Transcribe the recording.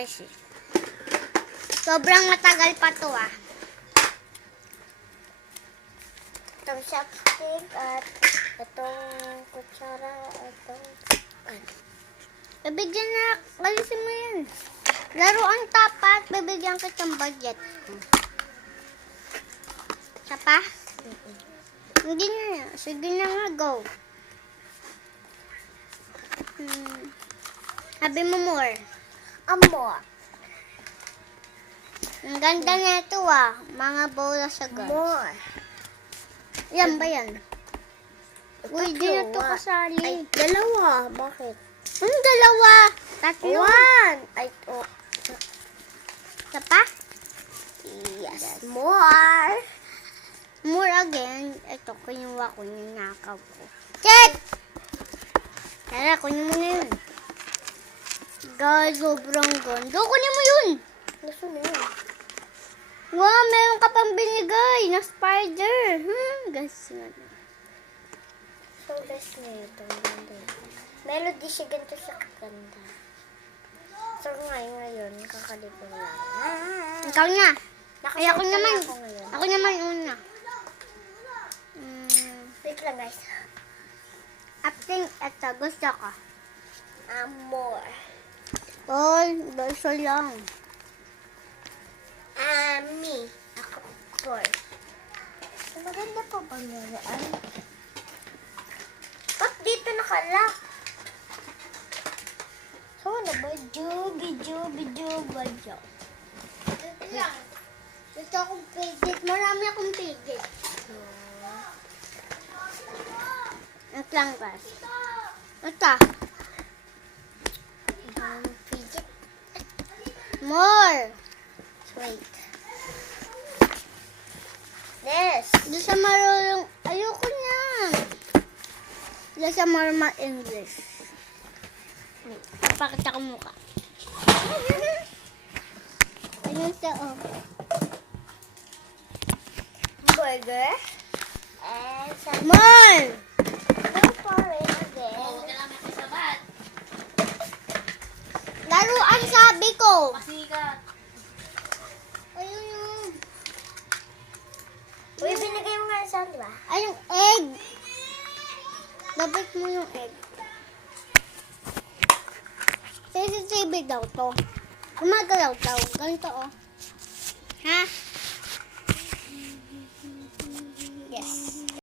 guys eh. Sobrang matagal pa to ah. Itong chopstick at itong kutsara at itong... Bibigyan na, alisin mo yan. Laruan tapat, bibigyan kitang budget. Isa pa? Hindi na. Sige na nga, go. Sabi mo more. More. Ang ganda na ito ah. Mga bola sa girls. More. Yan ba yan? Uy, di na ito kasali. Ay, dalawa. Bakit? Anong dalawa? Tatlo. One. Ay, oh. Isa pa? Yes. More. More again. Ito, kinuha ko yung nakaw ko. Check! Tara, kunin mo na yun. Guys, sobrang ganda. Kunin mo yun! Gusto na yun. Wow, meron ka pang binigay na spider. Guys, So, guys na ito. Melody siya ganito sa ganda. So, ngayon, kakalipon lang. ikaw na. Ay, ako Nakasuot naman. na ako ngayon. Ako naman una. Wait lang, guys. I think ito, gusto ko. More. Oh, gusto lang. Me. Ako, of course. Maganda pa ba ngayon? Ba't dito nakalock? So, ano ba? Jubi. Ito lang. Gusto akong pigit. Marami akong pigit. Ito lang, guys. Ito. Fidget. More. Wait. This. Doon sa marunong, ayoko na. Doon sa marunong English. Pakita ko mukha. Ayun sa Burger. And some More! porridge again. Laruan sabi ko. Pasikat. Ayun yun. Uy, binigay mo nga sa di ba? Ay, yung egg. Dapat mo yung egg. Sensitive daw to. Gumagalaw daw. Ganito oh. Ha?